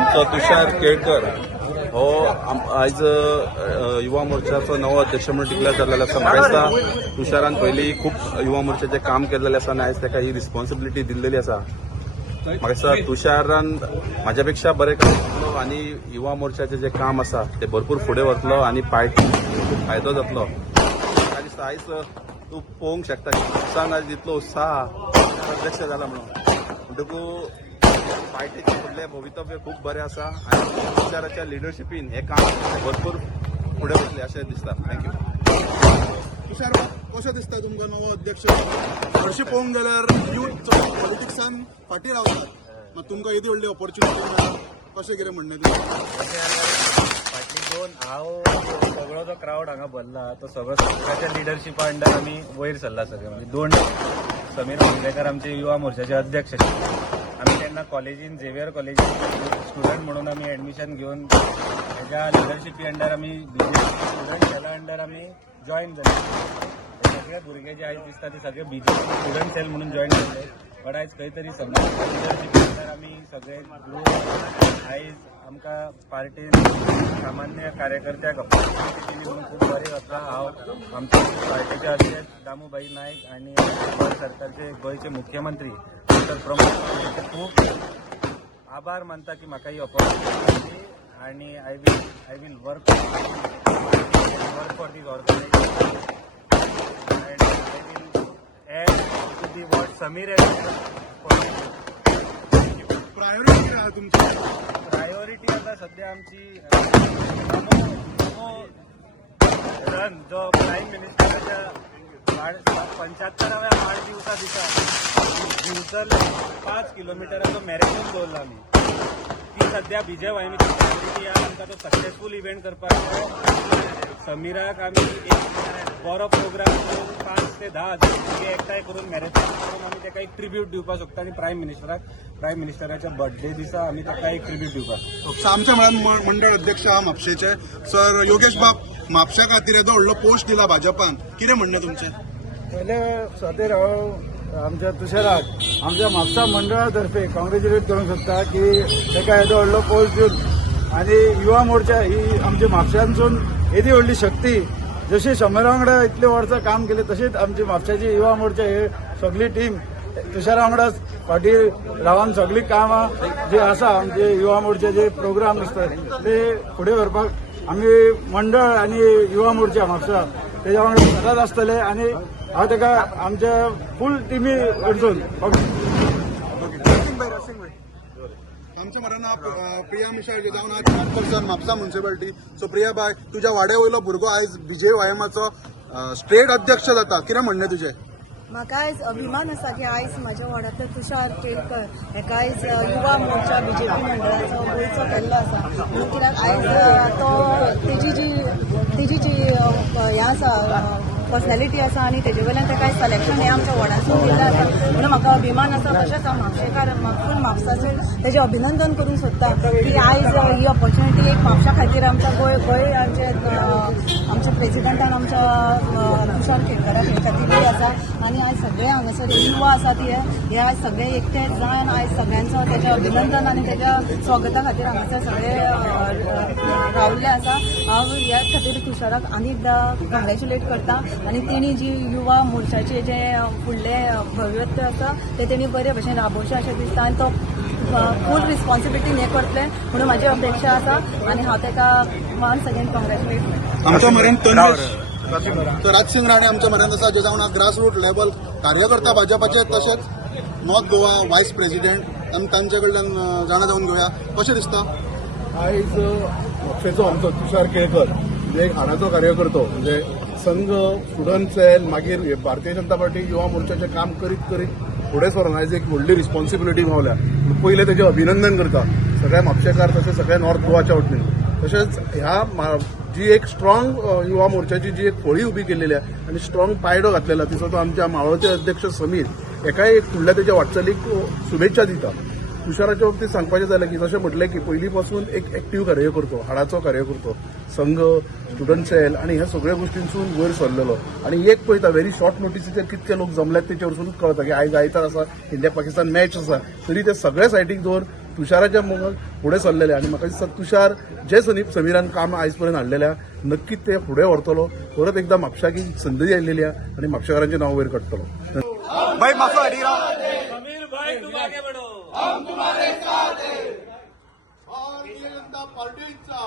आमचो तुषार केळकर हो आज युवा मोर्चाचो नवो अध्यक्ष म्हणून डिक्लेअर जाल्लो आसा. म्हाका दिसता तुषारान पयलीं खूब युवा मोर्चाचें काम केल्लेलें आसा आनी आयज ताका ही रिस्पॉन्सिबिलिटी दिल्लेली आसा. म्हाका दिसता तुषारान म्हाज्या पेक्षा बरें काम केलो आनी युवा मोर्चाचें जें काम आसा तें भरपूर फुडें वतलो आनी पार्टीक खूब फायदो जातलो. म्हाका दिसता आयज तूं पळोवंक शकता की तुषारान आयज इतलो उत्साह अध्यक्ष जाला म्हणून पार्टीचे फुडलें भवितव्य खूब बरें आसा आनी तुषाराच्या लिडरशिपीन हें काम भरपूर फुडें वतलें अशें दिसता. थँक्यू. तुषार कशें दिसता तुमकां नवो अध्यक्ष? हरशीं पळोवंक गेल्यार यूथ पॉलिटिक्सान फाटीं रावतात, मात तुमकां येदी व्हडली ऑपॉर्च्युनिटी मेळ्ळा, कशें कितें म्हणणें तुमचें? फाटली दोन हांव सगळो जो क्रावड हांगा भरला तो सगळो सगळ्याच्या लिडरशिपा अंडर आमी वयर सरला सगळे. म्हणजे दोन समीर मांद्रेकर आमचे युवा मोर्चाचे अध्यक्ष आमी तेन्ना कॉलेजीन झेवियर कॉलेजीन स्टुडंट म्हणून आमी ऍडमिशन घेवन तेज्या लिडरशिपी अंडर आमी बीजेपी स्टुडंट सेला अंडर आमी जॉईन जाले. सगळे भुरगे जे आयज दिसता ते सगळे बीजेपी स्टुडंट सेल म्हणून जॉईन जाले. बट आयज खंय तरी समजा लिडरशिपी अंडर आमी सगळे ग्रुप आयज आमकां पार्टीन सामान्य कार्यकर्त्याक ऑपॉर्च्युनिटी दिली म्हणून खूब बरें जाता. हांव आमच्या पार्टीचे अध्यक्ष दामूभाई नायक आनी गोंय सरकारचे गोंयचे मुख्यमंत्री डॉक्टर प्रमोद खूब आभार मानता की म्हाका ही ऑपॉर्च्युनिटी दिली आनी I will work for this organisation and I will add to the what Sameer priority कितें आहा तुमची? प्रायोरिटी आता सध्या आमची रन जो प्राईम मिनिस्टराच्या 75व्या वाढदिवसा दिसा दिवचल 5 किलोमिटराचो मॅरेथॉन दवरला आमी. ती सध्या विजय वाहिनीची प्रायोरिटी आहा. आमकां तो सक्सेसफूल इव्हेंट करपाक जाय. समीराक आमी एक बरो प्रोग्राम करून 5 ते 10 हजार भुरगे एकठांय करून मॅरेथॉन करून आमी ताका एक ट्रिब्यूट दिवपाक शकता आनी प्रायम मिनिस्टराच्या बर्थडे दिसा आमी ताका एक ट्रिब्यूट दिवपाक. आमच्या मळ्यान मंडळ अध्यक्ष आहा म्हापशेचे सर योगेश बाब म्हापशा खातीर येदो व्हडलो पोस्ट दिला भाजपान, कितें म्हणणें तुमचें? पहिले खातीर हांव आमच्या तुषाराक आमच्या म्हापसा मंडळातर्फे कॉंग्रॅच्युलेट करूंक सोदता की ताका येदो व्हडलो पोस्ट दिवन आनी युवा मोर्चा ही आमच्या म्हापशांसून येदी व्हडली शक्ती. जशी समीरा वांगडा इतले वर्सां काम केले तशीच आमची म्हापशाची युवा मोर्चा हे सगळी टीम तुषारा वांगडाच फाटीं रावन सगळीं कामां जी आसा आमचे युवा मोर्चाचे प्रोग्राम आसतात ते फुडें व्हरपाक आमी मंडळ आनी युवा मोर्चा म्हापसा तेज्या वांगडा सदांच आसतले आनी हांव ताका आमच्या फूल टिमी कडसून आमच्या मराना प्रिया मिशाळ जावन आज chairperson Mapusa municipality. So Priya बाय, तुज्या वाड्या वयलो भुरगो आयज बीजे वायमाचो स्टेट अध्यक्ष जाता, कितें म्हणणें तुजें? म्हाका आयज अभिमान आसा की आयज म्हाज्या वाड्यांतलो तुषार केळकर हेका आयज युवा मोर्चा बीजेपी मंडळाचो गोंयचो केल्लो आसा. म्हणून कित्याक आयज तो तेजी जी हें आसा पर्सनॅलिटी आसा आनी तेजे वयल्यान ताका आयज सिलेक्शन हें आमच्या वाड्यासून दिल्लें आसा. म्हणून म्हाका अभिमान आसा. तशेंच हांव म्हापशेकार फूल म्हापसाचेर तेजें अभिनंदन करूंक सोदता की आयज ही ऑपॉर्च्युनिटी एक म्हापशा खातीर आमच्या गोंय आमच्या प्रेसिडेंटान आमच्या तुषार केळकराक हे खातीर दिली आसा. आनी आयज सगळे हांगासर युवा आसा हे आयज सगळे एकटे जावन आयज सगळ्यांचो तेजें अभिनंदन आनी तेज्या स्वागता खातीर हांगासर सगळे रावल्ले आसा. हांव ह्याच खातीर तुषाराक आनी एकदां कॉंग्रॅच्युलेट करता आनी तेणी जी युवा मोर्चाचे जे फुडले भवित्य आसा ते तेणी बरे भशेन राबोवचें अशें दिसता आनी तो फूल रिस्पॉन्सिबिलिटीन हें करतलें म्हणून म्हाजी अपेक्षा आसा आनी हांव ताका वन्स अगेन कॉंग्रॅच्युलेट करता. आमच्या मऱ्यान राजसिंग राणे आमच्या मऱ्यान आसा जे जावन ग्रासरूट लेवल कार्यकर्ता भाजपाचे तशेंच नॉर्थ गोवा व्हायस प्रेसिडेंट आनी तांचे कडल्यान जाणा जावन घेवया. कशें दिसता? आयज म्हापशेचो आमचो तुषार केळकर म्हणजे एक हाडाचो कार्यकर्तो म्हणजे संघ स्टुडंट सेल मागीर भारतीय जनता पार्टी युवा मोर्चाचें काम करीत फुडें सरून आयज एक व्हडली रिस्पॉन्सिबिलिटी पावल्या. पयलें तेजें अभिनंदन करता. सगळ्या म्हापशेकार तसेच सगळ्या नॉर्थ गोवाच्या वतीन तसेच ह्या जी एक स्ट्रॉंग युवा मोर्चाची जी एक फळी उभी केलेली आहे आणि स्ट्रॉंग पायडो घातलेला तिचो तो आमच्या मावळते अध्यक्ष समीर एकाय एक फुडल्या त्याच्या वाटचालीक शुभेच्छा दिता. तुषाराच्या बाबतीत सांगपाचें जालें की जशें म्हटलें की पयलीं पासून एक एक्टीव कार्य करतो, हाडाचो कार्य करतो, संघ, स्टुडंट सेल आणि ह्या सगळ्या गोष्टींसून वयर सरलेलो आणि एक पळयता व्हेरी शॉर्ट नोटिसीचेर कितके लोक जमल्यात तेचे वरसून कळटा की आयज आयतार आसा, इंडिया पाकिस्तान मॅच आसा, तरी ते सगळ्या सायडीक दवर तुषाराच्या मग फुडें सरलेले आणि म्हाका दिसता तुषार जे समीरान काम आयज पर्यंत हाडलेल्या नक्कीच ते फुडें व्हरतलो. परत एकदा म्हापशाक ही संदी आयिल्ली आहे आणि म्हापशेकारांचें नांव वयर काडटलो. भाई माफो हरीराव भारतीय जनता पार्टीचा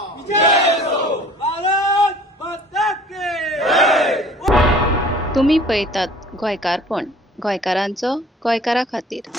तुम्ही पळयतात गोंयकारपण, गोंयकारांचो गोंयकारा खातीर.